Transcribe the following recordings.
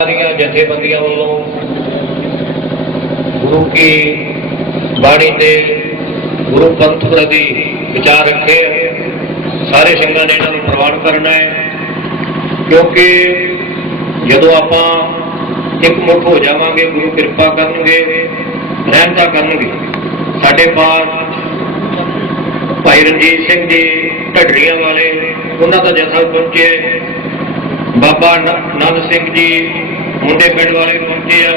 ਸਾਰੀਆਂ ਜਥੇਬੰਦੀਆਂ ਵੱਲੋਂ ਗੁਰੂ ਕੀ ਬਾਣੀ ਤੇ ਗੁਰੂ ਪੰਥ ਪ੍ਰਤੀ ਵਿਚਾਰ ਰੱਖੇ ਸਾਰੇ ਸਿੰਘਾਂ ਨੇ ਇਹਨਾਂ ਨੂੰ ਪ੍ਰਵਾਨ ਕਰਨਾ ਹੈ। ਕਿਉਂਕਿ ਜਦੋਂ ਆਪਾਂ ਇੱਕ ਮੁੱਠ ਹੋ ਜਾਵਾਂਗੇ, ਗੁਰੂ ਕਿਰਪਾ ਕਰਨਗੇ, ਰਹਿਮਤਾ ਕਰਨਗੇ, ਸਾਡੇ ਪਾਸ ਭਾਈ ਰਣਜੀਤ ਸਿੰਘ ਜੀ ਢੱਡਰੀਆਂ ਵਾਲੇ, ਉਹਨਾਂ ਦਾ ਜਥਾ ਪਹੁੰਚਿਆ ਬਾਬਾ ਨੰਦ ਸਿੰਘ ਜੀ ਮੁੰਡੇ ਪਿੰਡ ਵਾਲੇ ਪਹੁੰਚੇ ਆ,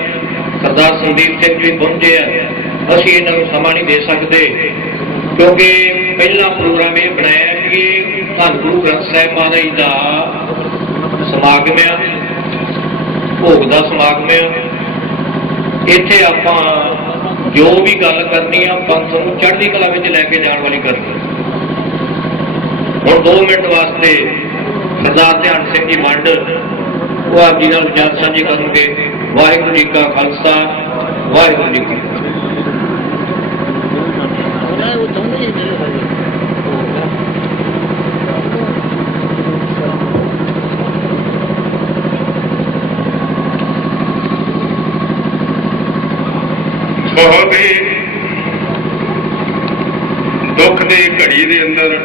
ਸਰਦਾਰ ਸੰਦੀਪ ਸਿੰਘ ਜੀ ਪਹੁੰਚੇ ਆ। ਅਸੀਂ ਇਹਨਾਂ ਨੂੰ ਸਮਾਂ ਨਹੀਂ ਦੇ ਸਕਦੇ, ਕਿਉਂਕਿ ਪਹਿਲਾ ਪ੍ਰੋਗਰਾਮ ਇਹ ਬਣਾਇਆ ਕਿ ਧੰਨ ਗੁਰੂ ਗ੍ਰੰਥ ਸਾਹਿਬ ਮਹਾਰਾਜ ਦਾ ਸਮਾਗਮ ਆ, ਭੋਗ ਦਾ ਸਮਾਗਮ ਆ। ਇੱਥੇ ਆਪਾਂ ਜੋ ਵੀ ਗੱਲ ਕਰਨੀ ਆ, ਪੰਥ ਨੂੰ ਚੜ੍ਹਦੀ ਕਲਾ ਵਿੱਚ ਲੈ ਕੇ ਜਾਣ ਵਾਲੀ ਕਰਨੀ ਹੁਣ 2 ਮਿੰਟ ਵਾਸਤੇ ਸਰਦਾਰ ਧਿਆਨ ਸਿੰਘ ਜੀ ਮੰਡ ਉਹ ਆਪ ਜੀ ਨਾਲ ਵਿਚਾਰ ਸਾਂਝੇ ਕਰਨਗੇ। ਵਾਹਿਗੁਰੂ ਜੀ ਕਾ ਖਾਲਸਾ, ਵਾਹਿਗੁਰੂ ਜੀ ਕੀ ਫਤਿਹ। ਬਹੁਤ ਹੀ ਦੁੱਖ ਦੀ ਘੜੀ ਦੇ ਅੰਦਰ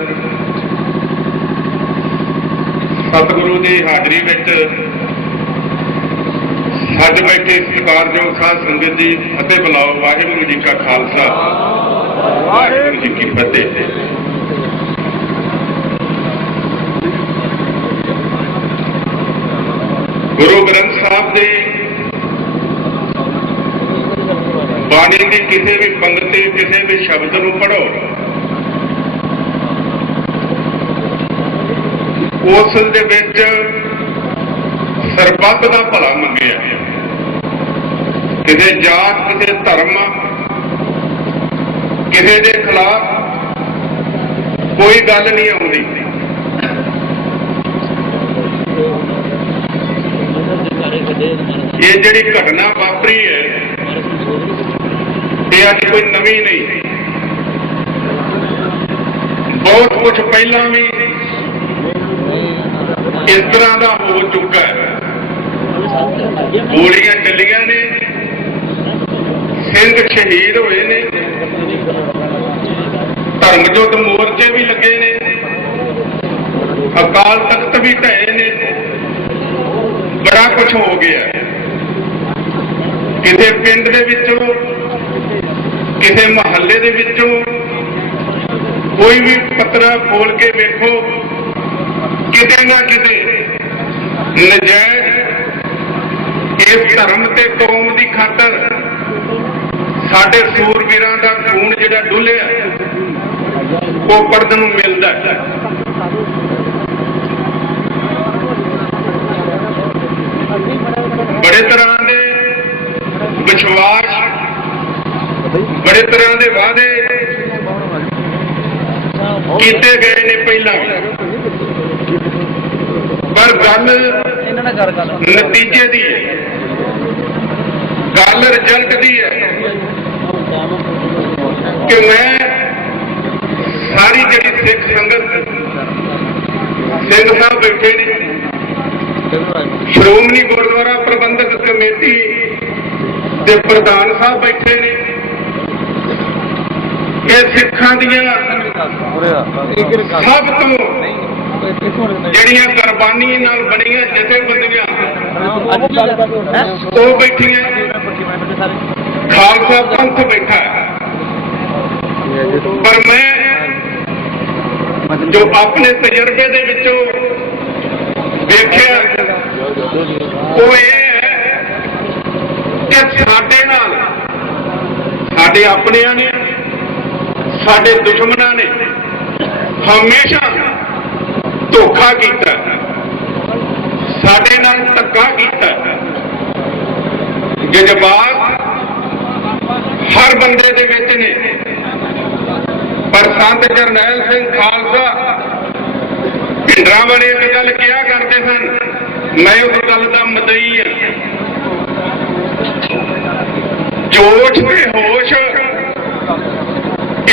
ਸਤਿਗੁਰੂ ਦੀ ਹਾਜ਼ਰੀ ਵਿੱਚ ਸੱਜ ਬੈਠੇ ਸਤਿਕਾਰਯੋਗ ਸਾਧ ਸੰਗਤ ਜੀ ਅਤੇ ਬੁਲਾਓ, ਵਾਹਿਗੁਰੂ ਜੀ ਕਾ ਖਾਲਸਾ। ਵਾਹਿਗੁਰੂ ਜੀ ਕੀ ਫਤਿਹ। ਗੁਰੂ ਗ੍ਰੰਥ ਸਾਹਿਬ ਦੇ ਬਾਣੀ ਦੀ ਕਿਸੇ ਵੀ ਪੰਗਤੀ ਕਿਸੇ ਵੀ ਸ਼ਬਦ ਨੂੰ ਪੜੋ ਉਸ ਦੇ ਵਿੱਚ ਸਰਬੱਤ ਦਾ ਭਲਾ ਮੰਗਿਆ ਕਿਸੇ ਜਾਤ, ਕਿਸੇ ਧਰਮ, ਕਿਸੇ ਦੇ ਖਿਲਾਫ ਕੋਈ ਗੱਲ ਨਹੀਂ ਆਉਂਦੀ। ਇਹ ਜਿਹੜੀ ਘਟਨਾ ਵਾਪਰੀ ਹੈ, ਇਹ ਅੱਜ ਕੋਈ ਨਵੀਂ ਨਹੀਂ। ਬਹੁਤ ਕੁਝ ਪਹਿਲਾਂ ਵੀ ਇਸ ਤਰ੍ਹਾਂ ਦਾ ਹੋ ਚੁੱਕਾ ਹੈ। ਗੋਲੀਆਂ ਚੱਲੀਆਂ ਨੇ। ਸਿੰਘ ਸ਼ਹੀਦ ਹੋਏ ਨੇ। ਧਰਮ ਜੋਤ ਮੋਰਚੇ ਵੀ ਲੱਗੇ ਨੇ। ਅਕਾਲ ਤਖਤ ਵੀ ਢਏ ਨੇ। ਬੜਾ ਕੁਝ ਹੋ ਗਿਆ। ਕਿਸੇ ਪਿੰਡ ਦੇ ਵਿੱਚੋਂ, ਕਿਸੇ ਮਹੱਲੇ ਦੇ ਵਿੱਚੋਂ ਕੋਈ ਵੀ ਪੱਤਰਾ ਖੋਲ ਕੇ ਵੇਖੋ। ਕਿਤੇ ਨਾ ਕਿਤੇ? ਨਜਾਇਜ਼ ਇਸ ਧਰਮ ਤੇ ਕੌਮ ਦੀ ਖਾਤਰ ਸਾਡੇ ਸੂਰਬੀਰਾਂ ਦਾ ਖੂਨ ਜਿਹੜਾ ਡੁੱਲਿਆ, ਉਹ ਪੜਨ ਨੂੰ ਮਿਲਦਾ ਹੈ। ਬੜੇ ਤਰ੍ਹਾਂ ਦੇ ਵਿਸ਼ਵਾਸ, ਬੜੇ ਤਰ੍ਹਾਂ ਦੇ ਵਾਅਦੇ ਕੀਤੇ ਗਏ ਨੇ ਪਹਿਲਾਂ। ਪਰ ਗੱਲ ਇਹਨਾਂ ਨਾਲ ਕਰ ਗੱਲ ਨਤੀਜੇ ਦੀ ਹੈ। ਗੱਲ ਰਿਜ਼ਲਟ ਦੀ ਹੈ। ਕਿ ਮੈਂ ਸਾਰੀ ਜਿਹੜੀ ਸਿੱਖ ਸੰਗਤ ਸਿੰਘ ਸਾਹਿਬ ਬੈਠੇ ਨੇ ਸ਼੍ਰੋਮਣੀ ਗੁਰਦੁਆਰਾ ਪ੍ਰਬੰਧਕ ਕਮੇਟੀ ਦੇ ਪ੍ਰਧਾਨ ਸਾਹਿਬ ਬੈਠੇ ਨੇ ਇਹ ਸਿੱਖਾਂ ਦੀਆਂ ਸਭ ਤੋਂ ਜਿਹੜੀਆਂ ਕੁਰਬਾਨੀ ਨਾਲ ਬਣੀਆਂ ਜਥੇਬੰਦੀਆਂ ਉਹ ਬੈਠੀਆਂ। ਖਾਲਸਾ ਪੰਥ ਬੈਠਾ। ਪਰ ਮੈਂ ਜੋ ਆਪਣੇ ਤਜਰਬੇ ਦੇ ਵਿੱਚੋਂ ਦੇਖਿਆ ਉਹ ਇਹ ਹੈ ਕਿ ਸਾਡੇ ਨਾਲ ਸਾਡੇ ਆਪਣਿਆਂ ਨੇ ਸਾਡੇ ਦੁਸ਼ਮਣਾਂ ਨੇ ਹਮੇਸ਼ਾ ਧੋਖਾ ਕੀਤਾ। ਸਾਡੇ ਨਾਲ ਧੱਕਾ ਕੀਤਾ। ਜਜ਼ਬਾਤ ਹਰ ਬੰਦੇ ਦੇ ਵਿੱਚ ਨੇ। ਪਰ ਸੰਤ ਜਰਨੈਲ ਸਿੰਘ ਖਾਲਸਾ ਢਿੰਡਰਾਂ ਵਾਲੇ ਇੱਕ ਗੱਲ ਕਿਹਾ ਕਰਦੇ ਸਨ? ਮੈਂ ਉਸ ਗੱਲ ਦਾ ਮਦਈ ਹਾਂ। ਜੋਸ਼ ਤੇ ਹੋਸ਼।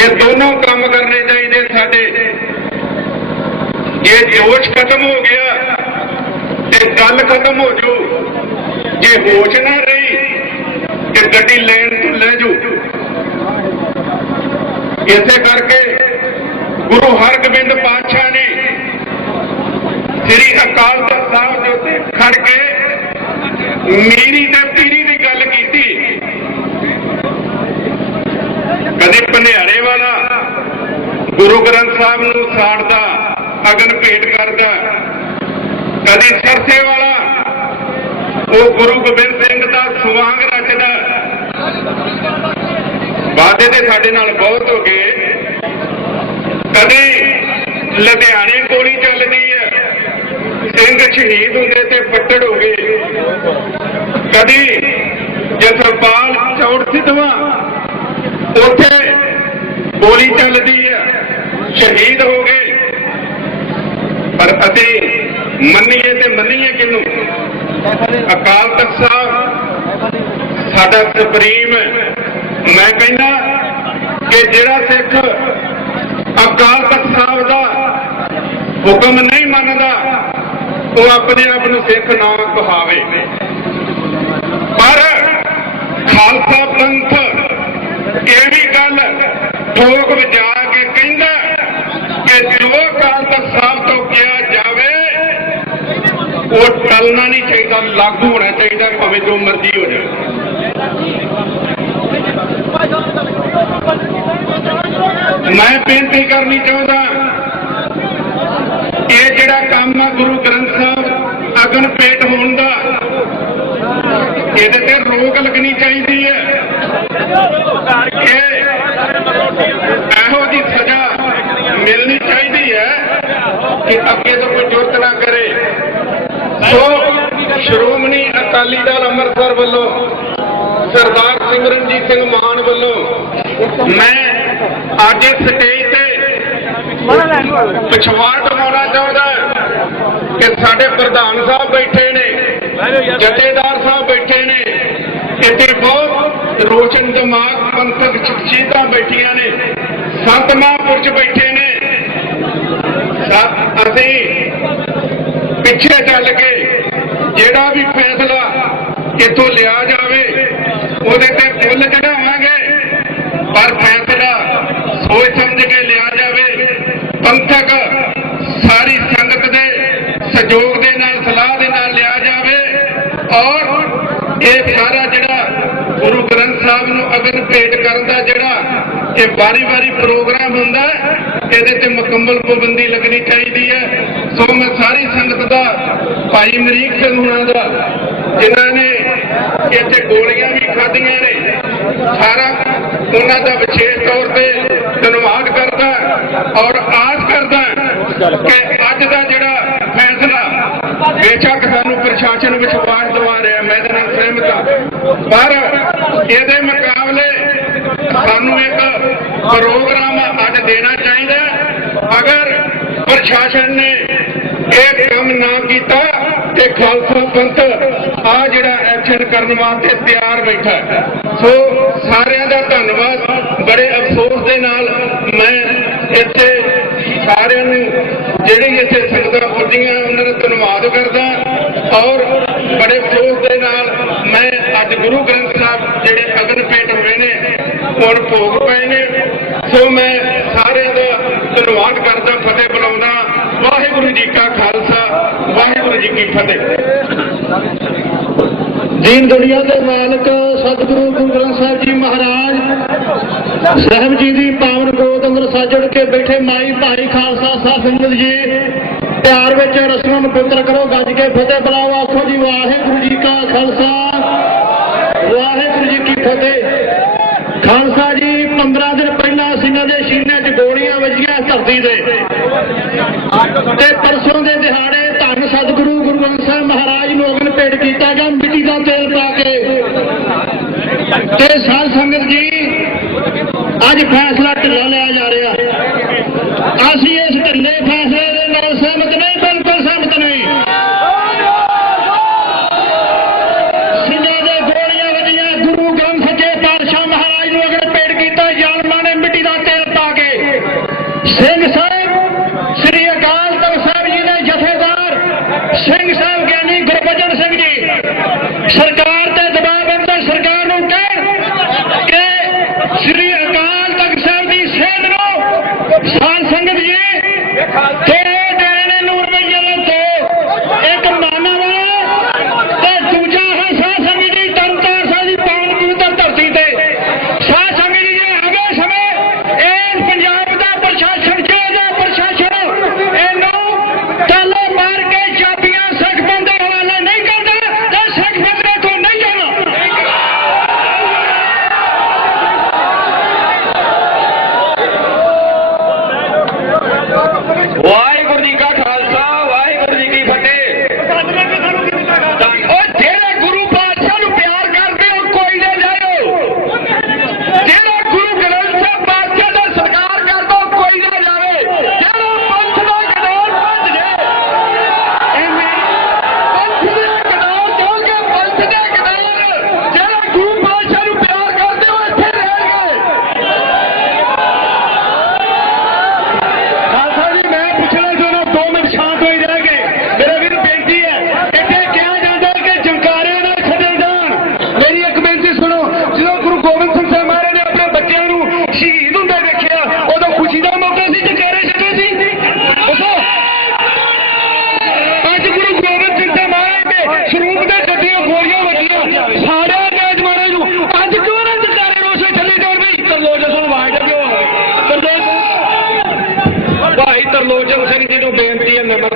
ਇਹ ਦੋਨੋਂ ਕੰਮ ਕਰਨੇ ਚਾਹੀਦੇ ਸਾਡੇ। ਜੇ ਜੋਸ਼ ਖਤਮ ਹੋ ਗਿਆ ਤੇ ਗੱਲ ਖਤਮ ਹੋ ਜੂ। ਜੇ ਹੋਸ਼ ਨਾ ਰਹੀ ਤੇ ਗੱਡੀ ਲੈਣ ਤੋਂ ਲੈ ਜੂ। ਇਸੇ ਕਰਕੇ ਗੁਰੂ ਹਰਗੋਬਿੰਦ ਪਾਤਸ਼ਾਹ ਨੇ ਸ੍ਰੀ ਅਕਾਲ ਤਖਤ ਸਾਹਿਬ ਦੇ ਉੱਤੇ ਖੜ ਕੇ ਮੀਰੀ ਤੇ ਪੀਰੀ ਦੀ ਗੱਲ ਕੀਤੀ। ਕਦੇ ਭੰਡਿਆਰੇ ਵਾਲਾ ਗੁਰੂ ਗ੍ਰੰਥ ਸਾਹਿਬ ਨੂੰ ਸਾੜਦਾ ਅਗਨ ਭੇਟ ਕਰਦਾ। ਕਦੇ ਸਰਸੇ ਵਾਲਾ, ਉਹ ਗੁਰੂ ਗੋਬਿੰਦ ਸਿੰਘ ਦਾ ਸੁਵਾਂਗ ਰਚਦਾ ਵਾਅਦੇ ਤੇ ਸਾਡੇ ਨਾਲ ਬਹੁਤ ਹੋ ਗਏ। ਕਦੇ ਲੁਧਿਆਣੇ ਗੋਲੀ ਚੱਲਦੀ ਹੈ। ਸਿੰਘ ਸ਼ਹੀਦ ਹੁੰਦੇ ਤੇ ਪੱਟੜ ਹੋ ਗਏ। ਕਦੀ ਜਸਰਪਾਲ ਚੌੜ ਸਿੱਧਵਾ, ਉੱਥੇ ਗੋਲੀ ਚੱਲਦੀ ਹੈ। ਸ਼ਹੀਦ ਹੋ ਗਏ। ਪਰ ਅਸੀਂ ਮੰਨੀਏ ਤੇ ਮੰਨੀਏ ਕਿਨੂੰ ਅਕਾਲ ਤਖਤ ਸਾਹਿਬ, ਸਾਡਾ ਸੁਪਰੀਮ। ਮੈਂ ਕਹਿੰਦਾ ਕਿ ਜਿਹੜਾ ਸਿੱਖ ਅਕਾਲ ਤਖਤ ਸਾਹਿਬ ਦਾ ਹੁਕਮ ਨਹੀਂ ਮੰਨਦਾ, ਉਹ ਆਪਣੇ ਆਪ ਨੂੰ ਸਿੱਖ ਨਾ ਕਹਾਵੇ। ਪਰ ਖਾਲਸਾ ਪੰਥ ਇਹ ਵੀ ਗੱਲ ਠੋਕ ਵਜਾ ਕੇ ਜੋ ਅਕਾਲ ਤਖਤ ਸਾਹਿਬ ਤੋਂ ਕਿਹਾ ਜਾਵੇ ਉਹ ਟਲਣਾ ਨਹੀਂ ਚਾਹੀਦਾ, ਲਾਗੂ ਹੋਣਾ ਚਾਹੀਦਾ, ਭਾਵੇਂ ਜੋ ਮਰਜ਼ੀ ਹੋ ਜਾਵੇ। ਮੈਂ ਬੇਨਤੀ ਕਰਨੀ ਚਾਹੁੰਦਾ, ਇਹ ਜਿਹੜਾ ਕੰਮ ਆ ਗੁਰੂ ਗ੍ਰੰਥ ਸਾਹਿਬ, ਅਗਨ ਪੇਟ ਹੋਣ ਦਾ, ਇਹਦੇ ਤੇ ਰੋਕ ਲੱਗਣੀ ਚਾਹੀਦੀ ਹੈ। ਇਹੋ ਜੀ ਸਜ਼ਾ ਮਿਲਣੀ ਚਾਹੀਦੀ ਹੈ ਕਿ ਅੱਗੇ ਤੋਂ ਸੋ ਸ਼੍ਰੋਮਣੀ ਅਕਾਲੀ ਦਲ ਅੰਮ੍ਰਿਤਸਰ ਵੱਲੋਂ ਸਰਦਾਰ ਸਿਮਰਨਜੀਤ ਸਿੰਘ ਮਾਨ ਵੱਲੋਂ ਮੈਂ ਅੱਜ ਇਸ ਸਟੇਜ ਤੇ ਪਿਛਵਾੜ ਦਿਵਾਉਣਾ ਚਾਹੁੰਦਾ ਕਿ ਸਾਡੇ ਪ੍ਰਧਾਨ ਸਾਹਿਬ ਬੈਠੇ ਨੇ, ਜਥੇਦਾਰ ਸਾਹਿਬ ਬੈਠੇ ਨੇ, ਇੱਥੇ ਬਹੁਤ ਰੋਸ਼ਨ ਦਿਮਾਗ ਪੰਥਕ ਸ਼ਖਸੀਅਤਾਂ ਬੈਠੀਆਂ ਨੇ, ਸੰਤ ਮਹਾਂਪੁਰਸ਼ ਬੈਠੇ ਨੇ। ਅਸੀਂ ਪਿੱਛੇ ਚੱਲ ਕੇ ਜਿਹੜਾ ਵੀ ਫੈਸਲਾ ਇੱਥੋਂ ਲਿਆ ਜਾਵੇ, ਉਹਦੇ ਤੇ ਫੁੱਲ ਚੜਾਵਾਂਗੇ ਪਰ ਫੈਸਲਾ ਸੋਚ ਸਮਝ ਕੇ ਲਿਆ ਜਾਵੇ, ਪੰਥਕ ਸਾਰੀ ਸੰਗਤ ਦੇ ਸਹਿਯੋਗ ਦੇ ਨਾਲ, ਸਲਾਹ ਦੇ ਨਾਲ ਲਿਆ ਜਾਵੇ। ਔਰ ਇਹ ਸਾਰਾ ਜਿਹੜਾ ਗੁਰੂ ਗ੍ਰੰਥ ਸਾਹਿਬ ਨੂੰ ਅਗਨ ਭੇਟ ਕਰਨ ਦਾ ਜਿਹੜਾ ਇਹ ਵਾਰੀ-ਵਾਰੀ ਪ੍ਰੋਗਰਾਮ ਹੁੰਦਾ, ਇਹਦੇ ਤੇ ਮੁਕੰਮਲ ਪਾਬੰਦੀ ਲੱਗਣੀ ਚਾਹੀਦੀ ਹੈ। ਸੋ ਮੈਂ ਸਾਰੀ ਸੰਗਤ ਦਾ, ਭਾਈ ਮਰੀਕ ਸਿੰਘ ਹੁਣਾਂ ਦਾ, ਜਿਨ੍ਹਾਂ ਨੇ ਇੱਥੇ ਗੋਲੀਆਂ ਵੀ ਖਾਧੀਆਂ ਨੇ, ਸਾਰਾ ਉਹਨਾਂ ਦਾ ਵਿਸ਼ੇਸ਼ ਤੌਰ ਤੇ ਧੰਨਵਾਦ ਕਰਦਾ ਔਰ ਆਸ ਕਰਦਾ ਕਿ ਅੱਜ ਦਾ ਜਿਹੜਾ ਫੈਸਲਾ ਬੇਸ਼ੱਕ ਸਾਨੂੰ ਪ੍ਰਸ਼ਾਸਨ ਵਿਸ਼ਵਾਸ ਦਿਵਾ ਰਿਹਾ, ਮੈਂ ਇਹਦੇ ਨਾਲ ਸਹਿਮਤ ਹਾਂ। ਪਰ ਇਹਦੇ ਮੁਕਾਬਲੇ ਸਾਨੂੰ ਇੱਕ ਪ੍ਰੋਗਰਾਮ ਅੱਜ ਦੇਣਾ ਚਾਹੀਦਾ ਅਗਰ ਪ੍ਰਸ਼ਾਸਨ ਨੇ ਇਹ ਕੰਮ ਨਾ ਕੀਤਾ ਤੇ ਖਾਲਸਾ ਪੰਥ ਆ ਜਿਹੜਾ ਐਕਸ਼ਨ ਕਰਨ ਵਾਸਤੇ ਤਿਆਰ ਬੈਠਾ ਸੋ ਸਾਰਿਆਂ ਦਾ ਧੰਨਵਾਦ। ਬੜੇ ਅਫਸੋਸ ਦੇ ਨਾਲ ਮੈਂ ਇੱਥੇ ਸਾਰਿਆਂ ਨੂੰ ਜਿਹੜੀ ਇੱਥੇ ਸੰਗਤਾਂ ਪੁੱਜੀਆਂ ਉਹਨਾਂ ਦਾ ਧੰਨਵਾਦ ਕਰਦਾ। ਔਰ ਬੜੇ ਅਫਸੋਸ ਦੇ ਨਾਲ ਮੈਂ ਅੱਜ ਗੁਰੂ ਗ੍ਰੰਥ ਸਾਹਿਬ ਜਿਹੜੇ ਅਗਨ ਭੇਟ ਹੋਏ ਨੇ, ਹੁਣ ਭੋਗ ਪਏ ਨੇ। ਸੋ ਮੈਂ ਸਾਰਿਆਂ ਦਾ ਧੰਨਵਾਦ ਕਰਦਾ, ਫਤਿਹ ਬੁਲਾਉਂਦਾ। ਵਾਹਿਗੁਰੂ ਜੀ ਕਾ ਖਾਲਸਾ, ਵਾਹਿਗੁਰੂ ਜੀ ਕੀ ਫਤਿਹ। ਦੀਨ ਦੁਨੀਆ ਦੇ ਮਾਲਕ, ਸਤਿਗੁਰੂ ਗੁਰੂ ਗ੍ਰੰਥ ਸਾਹਿਬ ਜੀ ਮਹਾਰਾਜ, ਸਾਹਿਬ ਜੀ ਦੀ ਪਾਵਨ ਗੋਦ ਅੰਦਰ ਸਾਜੜ ਕੇ ਬੈਠੇ ਮਾਈ ਭਾਈ ਖਾਲਸਾ ਸਾਹਿਬ ਸੰਗਤ ਜੀ, ਪਿਆਰ ਵਿੱਚ ਰਸਮਾਂ ਨੂੰ ਪੁੱਤਰ ਕਰੋ, ਗੱਜ ਕੇ ਫਤਿਹ ਬੁਲਾਓ, ਆਖੋ ਜੀ, ਵਾਹਿਗੁਰੂ ਜੀ ਕਾ ਖਾਲਸਾ, ਵਾਹਿਗੁਰੂ ਜੀ ਕੀ ਫਤਿਹ। ਖਾਲਸਾ ਜੀ 15 ਦਿਨ ਪਹਿਲਾਂ ਦੇ ਸੀਨੇ 'ਚ ਗੋਲੀਆਂ ਵੱਜੀਆਂ ਧਰਤੀ ਦੇ। ਤੇ ਪਰਸੋਂ ਦੇ ਦਿਹਾੜੇ ਧੰਨ ਸਤਿਗੁਰੂ ਗੁਰੂ ਗ੍ਰੰਥ ਸਾਹਿਬ ਮਹਾਰਾਜ ਨੂੰ ਅਗਨ ਭੇਟ ਕੀਤਾ ਗਿਆ, ਮਿੱਟੀ ਦਾ ਤੇਲ ਪਾ ਕੇ। ਤੇ ਸਾਧ ਸੰਗਤ ਜੀ, ਅੱਜ ਫੈਸਲਾ ਢਿੱਲਾ ਲਿਆ ਜਾ ਰਿਹਾ। ਅਸੀਂ ਇਸ ਢਿੱਲੇ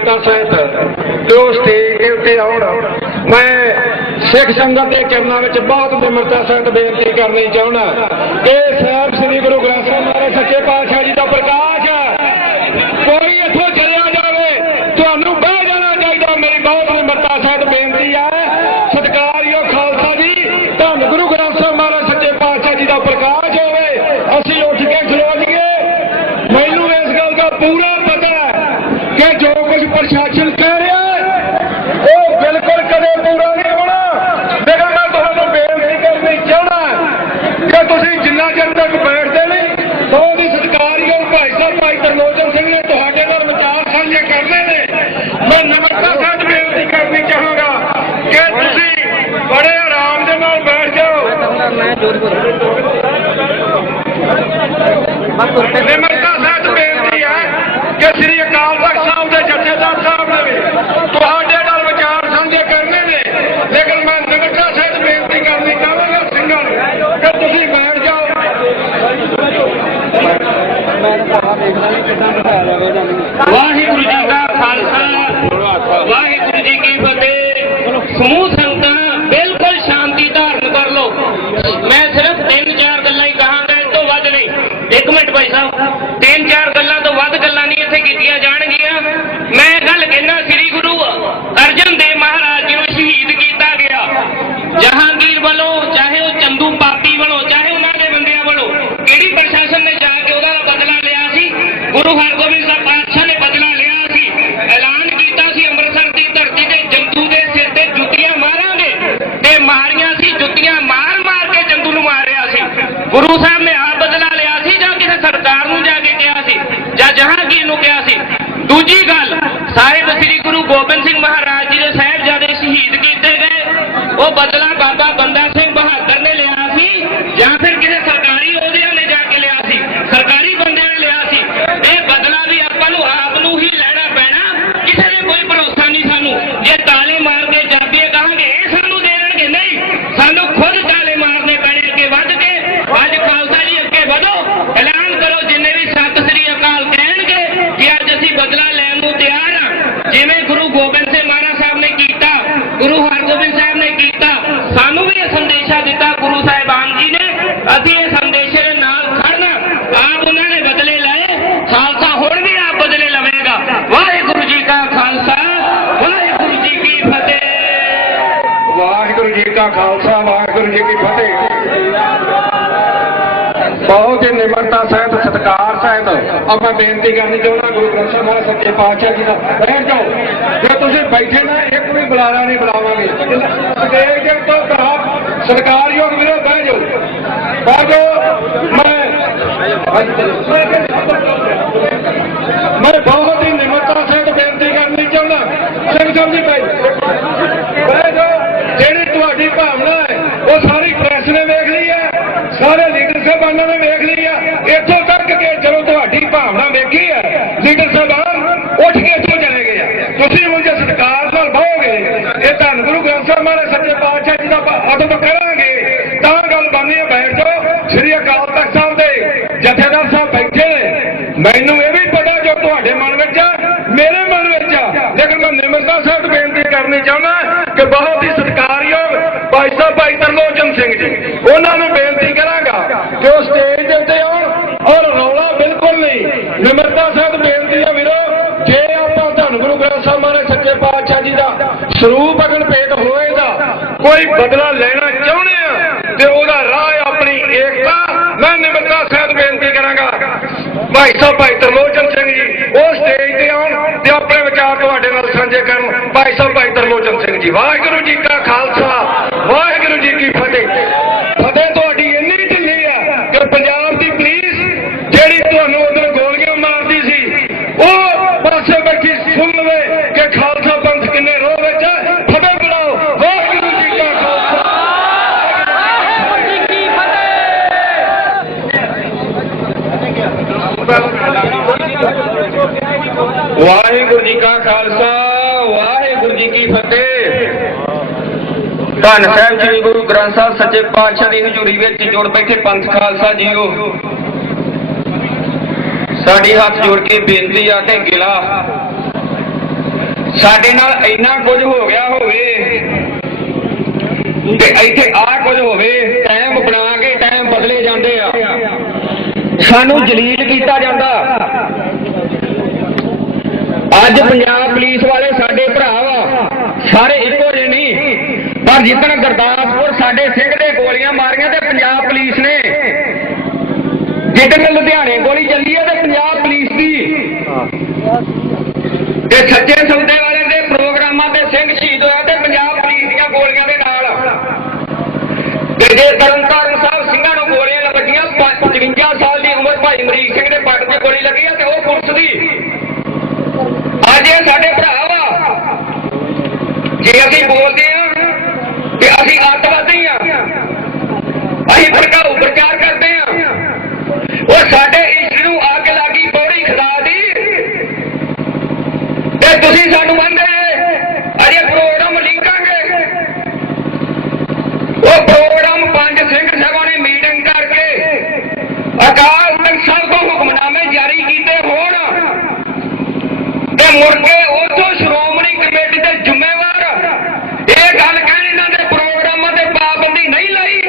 ਸੰਗਤਾਂ ਸਹਿਤ ਤੇ ਉਹ ਸਟੇਜ ਦੇ ਉੱਤੇ ਆਉਣ। ਮੈਂ ਸਿੱਖ ਸੰਗਤ ਦੇ ਚਰਨਾਂ ਵਿੱਚ ਬਹੁਤ ਨਿਮਰਤਾ ਸਹਿਤ ਬੇਨਤੀ ਕਰਨੀ ਚਾਹੁੰਦਾ। ਕਿ como ਵਾਹਿਗੁਰੂ ਜੀ ਕਾ ਖਾਲਸਾ ਵਾਹਿਗੁਰੂ ਜੀ ਕੀ ਫਤਿਹ ਬਹੁਤ ਹੀ ਨਿਮਰਤਾ ਸਹਿਤ ਸਤਕਾਰ ਸਹਿਤ ਅਬ ਮੈਂ ਬੇਨਤੀ ਕਰਨੀ ਚਾਹੁੰਦਾ ਗੁਰੂ ਗ੍ਰੰਥ ਸਾਹਿਬ ਵਾਲੇ ਸੱਚੇ ਪਾਤਸ਼ਾਹ ਜੀ ਦਾ ਬੈਠ ਜਾਓ ਜੇ ਤੁਸੀਂ ਬੈਠੇ ਨਾ ਇੱਕ ਵੀ ਬੁਲਾਣਾ ਨਹੀਂ ਬੁਲਾਵਾਂਗੇ ਸਟੇਜ ਦੇ ਤੋਂ ਬਾਹਰ ਸਰਕਾਰਯੋਗ ਵੀਰੋ ਬਹਿ ਜਾਓ ਬਹਿ ਜਾਓ ਮੈਂ ਮੈਂ ਬਹੁਤ ਹੀ ਨਿਮਰਤਾ ਸਹਿਤ ਬੇਨਤੀ ਕਰਨੀ ਚਾਹੁੰਦਾ ਸਿੰਘ ਜੀ ਭਾਈ ਬਹਿ ਜਾਓ ਜਿਹੜੀ ਤੁਹਾਡੀ ਭਾਵਨਾ ਹੈ, ਉਹ ਸਾਰੀ ਪ੍ਰੈਸ ਨੇ ਵੇਖ ਲਈ ਹੈ, ਸਾਰੇ ਲੀਡਰ ਸਾਹਿਬਾਨਾਂ ਨੇ ਵੇਖ ਲਈ ਹੈ। ਇੱਥੋਂ ਤੱਕ ਕਿ ਜਦੋਂ ਤੁਹਾਡੀ ਭਾਵਨਾ ਵੇਖੀ ਹੈ, ਲੀਡਰ ਸਾਹਿਬਾਨ ਉੱਠ ਕੇ ਇੱਥੋਂ ਚਲੇ ਗਏ ਤੁਸੀਂ ਉਹ ਜੇ ਸਤਿਕਾਰ ਨਾਲ ਬਹੋਗੇ, ਇਹ ਧੰਨ ਗੁਰੂ ਗ੍ਰੰਥ ਸਾਹਿਬ ਮਹਾਰਾਜ ਸੱਚੇ ਪਾਤਸ਼ਾਹ ਜੀ ਦਾ ਅਦਬ ਕਰਾਂਗੇ, ਤਾਂ ਗੱਲ ਬਣਨੀ ਹੈ, ਬੈਠ ਜਾਓ ਸ੍ਰੀ ਅਕਾਲ ਤਖਤ ਸਾਹਿਬ ਦੇ ਜਥੇਦਾਰ ਸਾਹਿਬ ਬੈਠੇ ਮੈਨੂੰ ਅਸੀਂ ਬਦਲਾ ਲੈਣਾ ਚਾਹੁੰਦੇ ਆ ਤੇ ਉਹਦਾ ਰਾਹ ਆਪਣੀ ਏਕਤਾ। ਮੈਂ ਨਿਮਰਤਾ ਸਾਹਿਬ ਬੇਨਤੀ ਕਰਾਂਗਾ। ਭਾਈ ਸਾਹਿਬ, ਭਾਈ ਤਰਲੋਚਨ ਸਿੰਘ ਜੀ, ਉਹ ਸਟੇਜ ਤੇ ਆਉਣ ਤੇ ਆਪਣੇ ਵਿਚਾਰ ਤੁਹਾਡੇ ਨਾਲ ਸਾਂਝੇ ਕਰਨ। ਭਾਈ ਸਾਹਿਬ, ਭਾਈ ਤਰਲੋਚਨ ਸਿੰਘ ਜੀ, ਵਾਹਿਗੁਰੂ ਜੀ ਧੰਨ ਸਾਹਿਬ, ਸ੍ਰੀ ਗੁਰੂ ਗ੍ਰੰਥ ਸਾਹਿਬ ਸੱਚੇ ਪਾਤਸ਼ਾਹ ਦੀ ਹਜ਼ੂਰੀ ਵਿੱਚ ਜੁੜ ਬੈਠੇ ਪੰਥ ਖਾਲਸਾ ਜੀਓ। ਸਾਡੀ ਹੱਥ ਜੋੜ ਕੇ ਬੇਨਤੀ ਆ ਕਿ ਗਿਲਾ। ਸਾਡੇ ਨਾਲ ਇੰਨਾ ਕੁਝ ਹੋ ਗਿਆ ਹੋਵੇ ਤੇ ਇੱਥੇ ਆ ਕੁਝ ਹੋਵੇ ਟਾਈਮ ਬਣਾ ਕੇ ਟਾਈਮ ਬਦਲੇ ਜਾਂਦੇ ਆ। ਸਾਨੂੰ ਜਲੀਲ ਕੀਤਾ ਜਾਂਦਾ। ਅੱਜ ਪੰਜਾਬ ਪੁਲਿਸ ਵਾਲੇ ਸਾਡੇ ਭਰਾ ਵਾ, ਸਾਰੇ ਇੱਕੋ ਜਿਹੇ ਨਹੀਂ। ਜਿੱਦਣ ਗੁਰਦਾਸਪੁਰ, ਸਾਡੇ ਸਿੰਘ ਦੇ ਗੋਲੀਆਂ ਮਾਰੀਆਂ ਤੇ ਪੰਜਾਬ ਪੁਲਿਸ ਨੇ। ਜਿੱਦਣ ਲੁਧਿਆਣੇ ਗੋਲੀ ਚੱਲੀ ਹੈ ਤੇ ਪੰਜਾਬ ਪੁਲਿਸ ਦੀ। ਤੇ ਸੱਚੇ ਸੌਦੇ ਵਾਲੇ ਦੇ ਪ੍ਰੋਗਰਾਮਾਂ ਤੇ ਸਿੰਘ ਸ਼ਹੀਦ ਹੋਇਆ ਤੇ ਪੰਜਾਬ ਪੁਲਿਸ ਦੀਆਂ ਗੋਲੀਆਂ ਦੇ ਨਾਲ। ਤੇ ਜੇ ਤਰਨਤਾਰਨ ਸਾਹਿਬ ਸਿੰਘਾਂ ਨੂੰ ਗੋਲੀਆਂ ਲੱਗੀਆਂ 55 ਸਾਲ ਦੀ ਉਮਰ ਭਾਈ ਮਰੀਕ ਸਿੰਘ ਦੇ ਪੱਟ ਤੇ ਗੋਲੀ ਲੱਗੀ ਆ ਤੇ ਉਹ ਪੁਲਿਸ ਦੀ। ਅੱਜ ਇਹ ਸਾਡੇ ਭਰਾ ਵਾ। ਜੇ ਅਸੀਂ ਬੋਲਦੇ ਆ ਕਿ ਅਸੀਂ ਅੱਤਵਾਦੀ ਆ ਅਸੀਂ ਭੜਕਾਊ ਪ੍ਰਚਾਰ ਕਰਦੇ ਆ ਉਹ ਸਾਡੇ ਇਸ਼ਟ ਨੂੰ ਅੱਗ ਲੱਗੀ ਪੌੜੀ ਖਦਾ ਦੀ ਤੇ ਤੁਸੀਂ ਸਾਨੂੰ ਮੰਨਦੇ ਜੇ ਅਜੇ ਪ੍ਰੋਗਰਾਮ ਲਿਖਾਂਗੇ ਉਹ ਪ੍ਰੋਗਰਾਮ ਪੰਜ ਸਿੰਘ ਸਭਾ ਨੇ ਮੀਟਿੰਗ ਕਰਕੇ ਅਕਾਲ ਤਖਤ ਸਾਹਿਬ ਤੋਂ ਹੁਕਮਨਾਮੇ ਜਾਰੀ ਕੀਤੇ ਹੋਣ ਤੇ ਮੁੜ ਕੇ ਉਥੋਂ ਸ਼੍ਰੋਮਣੀ ਕਮੇਟੀ ਦੇ ਜ਼ਿੰਮੇਵਾਰ ਇਹ ਗੱਲ ਕਹਿਣ ਇਹਨਾਂ ਦੇ ਪ੍ਰੋਗਰਾਮਾਂ ਤੇ ਪਾਬੰਦੀ ਨਹੀਂ ਲਾਈ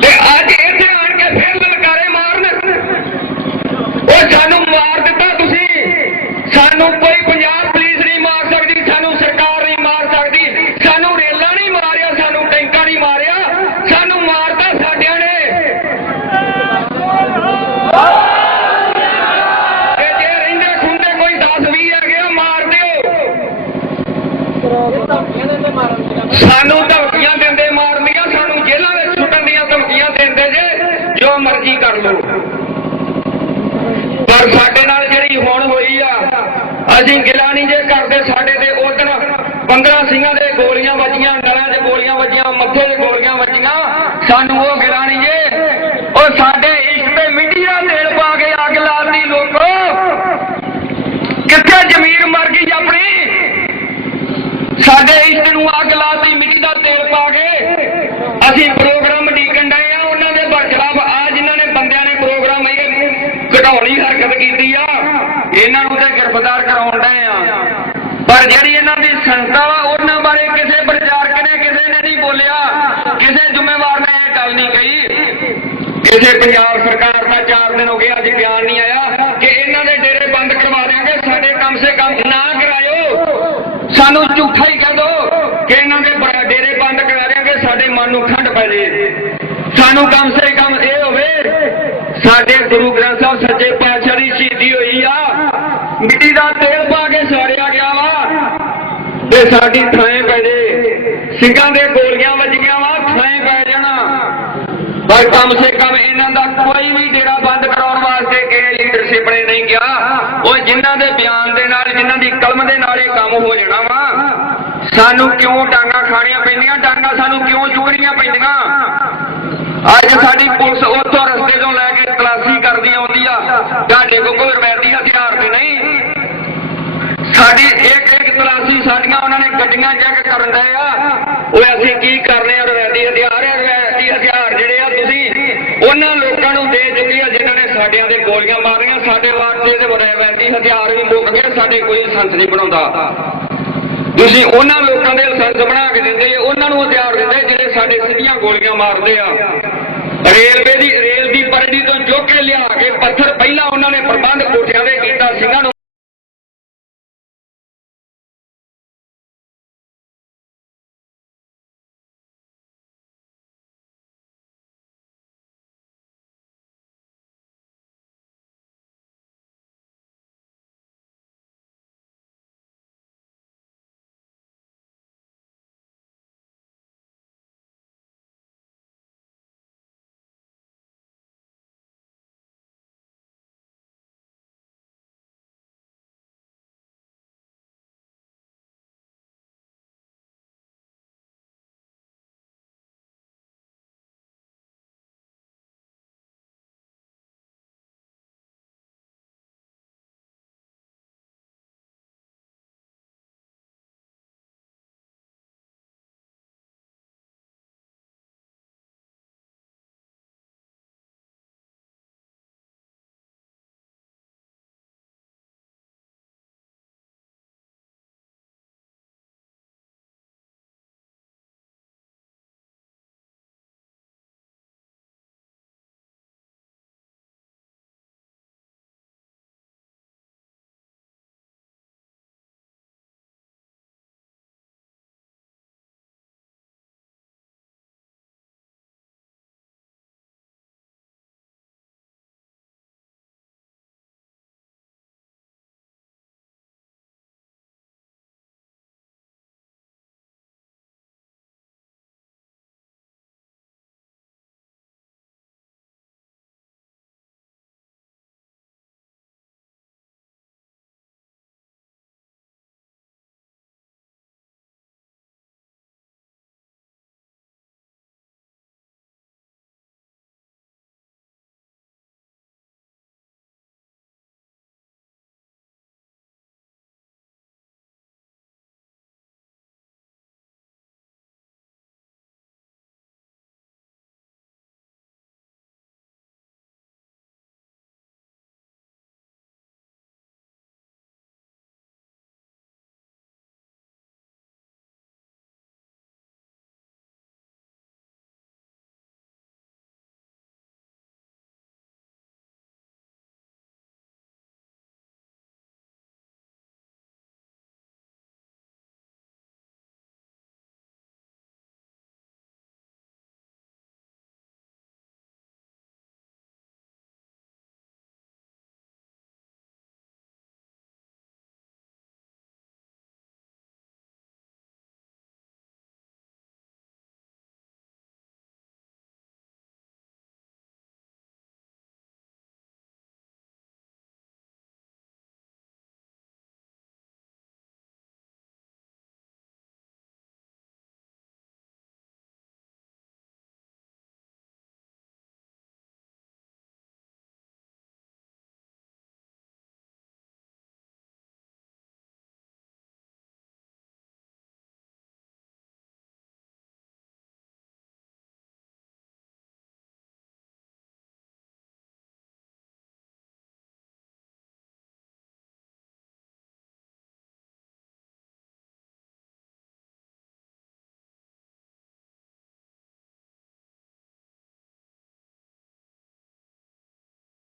ਤੇ ਅੱਜ ਇੱਥੇ ਆਣ ਕੇ ਫਿਰ ਲਲਕਾਰੇ ਮਾਰਨ ਉਹ ਸਾਨੂੰ ਮਾਰ ਦਿੱਤਾ ਤੁਸੀਂ ਸਾਨੂੰ ਕੋਈ ਪੰਜਾਬ ਪੁਲਿਸ ਨਹੀਂ ਮਾਰ ਸਕਦੀ ਸਾਨੂੰ ਸਰਕਾਰ ਨਹੀਂ ਮਾਰ ਸਕਦੀ ਸਾਨੂੰ ਰੇਲਾਂ ਨਹੀਂ ਮਾਰਿਆ ਸਾਨੂੰ ਟੈਂਕਾਂ ਨਹੀਂ ਮਾਰਿਆ ਸਾਨੂੰ ਮਾਰਤਾ ਸਾਡਿਆਂ ਨੇ ਤੇ ਜੇ ਰਹਿੰਦੇ ਖੁੰਦੇ ਕੋਈ 10 20 ਹੈਗੇ ਆ ਮਾਰ ਦਿਓ ਸਾਨੂੰ ਧਮਕੀਆਂ ਦਿੰਦੇ ਮਾਰਨੀਆਂ ਸਾਨੂੰ ਜੇਲ੍ਹਾਂ ਵਿੱਚ ਸੁੱਟਣ ਦੀਆਂ ਧਮਕੀਆਂ ਦਿੰਦੇ ਜੇ ਜੋ ਮਰਜ਼ੀ ਕਰ ਲਓ ਪਰ ਸਾਡੇ ਨਾਲ ਜਿਹੜੀ ਹੁਣ ਹੋਈ ਆ ਅਸੀਂ ਗਿਲਾ ਨਹੀਂ ਜੇ ਕਰਦੇ ਸਾਡੇ ਤੇ ਉਦਣ 15 ਸਿੰਘਾਂ ਦੇ ਗੋਲੀਆਂ ਵੱਜੀਆਂ ਨਲਾਂ 'ਚ ਗੋਲੀਆਂ ਵੱਜੀਆਂ ਮੱਥੇ 'ਚ ਗੋਲੀਆਂ ਵੱਜੀਆਂ ਸਾਨੂੰ ਉਹ ਗਿਲਾ ਨਹੀਂ ਜੇ ਉਹ ਸਾਡੇ ਇਸ਼ਕ ਤੇ ਮਿੱਟੀ ਦਾ ਤੇਲ ਪਾ ਕੇ ਅੱਗ ਲਾਤੀ ਲੋਕੋ ਕਿੱਥੇ ਜ਼ਮੀਰ ਮਰ ਗਈ ਆਪਣੀ ਸਾਡੇ ਇਸ਼ਕ ਨੂੰ ਅੱਗ ਲਾਤੀ ਮਿੱਟੀ ਦਾ ਤੇਲ ਪਾ ਕੇ ਅਸੀਂ ਪ੍ਰੋਗਰਾਮ ਡੀਕਣ ਡਏ ਆ, ਉਹਨਾਂ ਦੇ ਖਿਲਾਫ ਆ ਜਿਨ੍ਹਾਂ ਨੇ ਬੰਦਿਆਂ ਨੇ ਪ੍ਰੋਗਰਾਮ ਇਹ ਘਟਾਉਣੀ ਹਰਕਤ ਕੀਤੀ ਆ, ਇਹਨਾਂ ਨੂੰ ਤੇ ਗ੍ਰਿਫਤਾਰ ਕਰਾਉਣ ਡਏ ਆ। ਪਰ ਜਿਹੜੀ ਇਹਨਾਂ ਦੀ ਸੰਸਥਾ ਵਾ, ਉਹਨਾਂ ਬਾਰੇ ਕਿਸੇ ਪ੍ਰਚਾਰਕ ਨੇ ਕਿਸੇ ਨੇ ਨਹੀਂ ਬੋਲਿਆ, ਕਿਸੇ ਜ਼ਿੰਮੇਵਾਰ ਨੇ ਇਹ ਗੱਲ ਨਹੀਂ ਕਹੀ। ਕਿਸੇ ਪੰਜਾਬ ਸਰਕਾਰ ਦਾ 4 ਦਿਨ ਹੋ ਗਏ, ਅੱਜ ਬਿਆਨ ਨਹੀਂ ਆਇਆ ਕਿ ਇਹਨਾਂ ਦੇ ਡੇਰੇ ਬੰਦ ਕਰਵਾ ਦਿਆਂਗੇ ਸਾਡੇ ਕਮ ਸੇ ਕਮ ਨਾ ਕਰਾਇਓ ਸਾਨੂੰ ਝੂਠਾ ਹੀ ਕਹਿ ਦੋ ਕਿ ਇਹਨਾਂ ਦੇ ਬ- ਡੇਰੇ ਬੰਦ ਕਰਾ ਦਿਆਂਗੇ ਸਾਡੇ ਮਨ ਸਾਨੂੰ ਕਮ ਸੇ ਕਮ ਇਹ ਹੋਵੇ, ਸਾਡੇ ਗੁਰੂ ਗ੍ਰੰਥ ਸਾਹਿਬ ਸੱਚੇ ਪਾਤਸ਼ਾਹ ਦੀ ਸ਼ਹੀਦੀ ਹੋਈ ਆ। ਮਿੱਟੀ ਦਾ ਤੇਲ ਪਾ ਕੇ ਸਾੜਿਆ ਗਿਆ ਵਾ। ਤੇ ਸਾਡੀ ਥਾਂ ਪੈ ਸਿੰਘਾਂ ਦੇ ਗੋਲੀਆਂ ਵੱਜੀਆਂ ਵਾ ਥਾਂ ਪੈ ਜਾਣਾ। ਪਰ ਕਮ ਸੇ ਕਮ ਇਹਨਾਂ ਦਾ ਕੋਈ ਵੀ ਡੇਰਾ ਬੰਦ ਕਰਾਉਣ ਵਾਸਤੇ ਕਿਸੇ ਲੀਡਰਸ਼ਿਪ ਨੇ ਨਹੀਂ ਗਿਆ ਉਹ ਜਿਨ੍ਹਾਂ ਦੇ ਬਿਆਨ ਦੇ ਨਾਲ, ਜਿਨ੍ਹਾਂ ਦੀ ਕਲਮ ਦੇ ਨਾਲ ਇਹ ਕੰਮ ਹੋ ਜਾਣਾ ਵਾ। ਸਾਨੂੰ ਕਿਉਂ ਡਾਂਗਾ ਖਾਣੀਆਂ ਪੈਂਦੀਆਂ? ਡਾਂਗਾ ਸਾਨੂੰ ਕਿਉਂ ਚੁਗਣੀਆਂ ਪੈਂਦੀਆਂ? ਅੱਜ ਸਾਡੀ ਪੁਲਿਸ ਉੱਥੋਂ ਰਸਤੇ ਤੋਂ ਲੈ ਕੇ ਤਲਾਸ਼ੀ ਕਰਦੀ ਆਉਂਦੀ ਆ। ਤੁਹਾਡੇ ਕੋਲ ਕੋਈ ਰਵੈਤੀ ਹਥਿਆਰ ਵੀ ਨਹੀਂ। ਸਾਡੀ ਇੱਕ ਇੱਕ ਤਲਾਸ਼ੀ ਸਾਡੀਆਂ ਉਹਨਾਂ ਨੇ ਗੱਡੀਆਂ ਚੈੱਕ ਕਰਨ ਦੇ ਆ। ਉਹ ਅਸੀਂ ਕੀ ਕਰਨੇ ਆ? ਰਵਾਇਤੀ ਹਥਿਆਰ ਆ, ਰਵਾਇਤੀ ਹਥਿਆਰ ਜਿਹੜੇ ਆ ਤੁਸੀਂ ਉਹਨਾਂ ਲੋਕਾਂ ਨੂੰ ਦੇ ਚੁੱਕੇ ਆ ਜਿਨ੍ਹਾਂ ਨੇ ਸਾਡਿਆਂ ਦੇ ਗੋਲੀਆਂ ਮਾਰੀਆਂ। ਸਾਡੇ ਵਾਸਤੇ ਤੇ ਰਵੈਤੀ ਹਥਿਆਰ ਵੀ ਮੁੱਕ ਗਏ, ਸਾਡੇ ਕੋਈ ਲਾਇਸੈਂਸ ਨਹੀਂ ਬਣਾਉਂਦਾ। ਤੁਸੀਂ ਉਹਨਾਂ ਲੋਕਾਂ ਦੇ ਲਾਇਸੈਂਸ ਬਣਾ ਕੇ ਦਿੰਦੇ ਉਹਨਾਂ ਨੂੰ ਹਥਿਆਰ ਦਿੰਦੇ ਜਿਹੜੇ ਸਾਡੇ ਸਿੱਧੀਆਂ ਗੋਲੀਆਂ ਮਾਰਦੇ ਆ। ਰੇਲਵੇ ਦੀ, ਰੇਲ ਦੀ ਪਰੜੀ ਤੋਂ ਚੁੱਕ ਕੇ ਲਿਆ ਕੇ ਪੱਥਰ ਪਹਿਲਾਂ ਉਹਨਾਂ ਨੇ ਪ੍ਰਬੰਧ ਕੋਠਿਆਂ ਦੇ ਕੀਤਾ, ਸਿੰਘਾਂ ਨੂੰ